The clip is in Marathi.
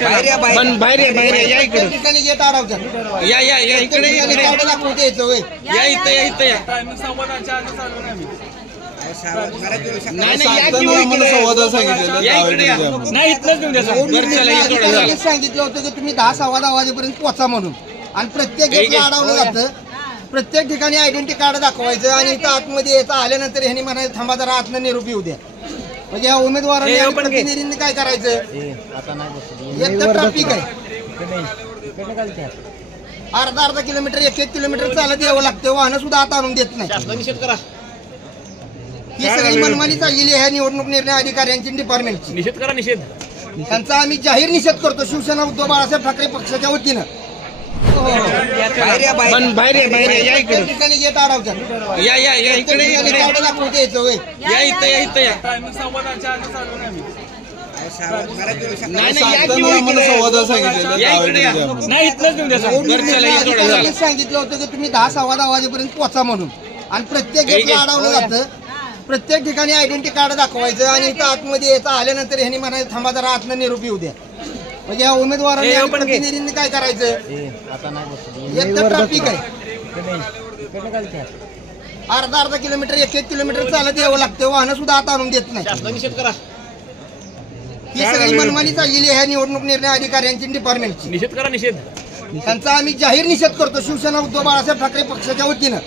पण बाहेर या इकडे ठिकाणी गेट अडवतात या इकडे कार्ड दाखवते यायचं होय. या इथं या संवादाच्या आधी चालू नाही नाही या की हो इकडे. या इकडे या. नाही इथलंच घेऊन द्या सर. बरं चला हे थोडं अधिकाऱ्यांनी झालं. सांगितलं होतं की तुम्ही 10-10:15 वाजेपर्यंत पोचा म्हणून आणि प्रत्येक गेटला अडवलं जातं. प्रत्येक ठिकाणी आयडेंटिटी कार्ड दाखवायचं आणि इथं आतमध्ये यायचं. आल्यानंतर ह्यांनी म्हणायचं थांबा जरा आतनं निरोप येऊ द्या. म्हणजे या उमेदवारांनी आणि प्रतिनिधींनी काय करायचं, एक तर ट्रॅफिक आहे, अर्धा किलोमीटर 1-1 किलोमीटर चालत यावं लागतं. वाहनं सुद्धा आता आणून देत नाही. निषेध करा. ही सगळी मनमानी चाललेली आहे निवडणूक निर्णय अधिकाऱ्यांची, डिपार्टमेंटची. निषेध करा निषेध. त्यांचा आम्ही जाहीर निषेध करतो शिवसेना उद्धव बाळासाहेब ठाकरे पक्षाच्या वतीनं. पण बाहेर या इकडे प्रत्येक ठिकाणी गेट अडवतात या इकडे कार्ड दाखवते यायचं होय. या इथं या. संवादाच्या आधी चालू नाही नाही या की हो इकडे. या इकडे या. नाही इथलंच घेऊन द्या सर. बरं चला हे थोडं अधिकाऱ्यांनी झालं. सांगितलं होतं की तुम्ही 10-10:15 वाजेपर्यंत पोचा म्हणून आणि प्रत्येक गेटला अडवलं जातं. प्रत्येक ठिकाणी आयडेंटिटी कार्ड दाखवायचं आणि इथं आतमध्ये यायचं. आल्यानंतर ह्यांनी म्हणायचं थांबा जरा आतनं निरोप येऊ द्या. म्हणजे या उमेदवारांनी आणि प्रतिनिधींनी काय करायचं, एक तर ट्रॅफिक आहे, अर्धा किलोमीटर 1-1 किलोमीटर चालत यावं लागतं. वाहनं सुद्धा आता आणून देत नाही. निषेध करा. ही सगळी मनमानी चाललेली आहे निवडणूक निर्णय अधिकाऱ्यांची, डिपार्टमेंटची. निषेध करा निषेध. त्यांचा आम्ही जाहीर निषेध करतो शिवसेना उद्धव बाळासाहेब ठाकरे पक्षाच्या वतीनं.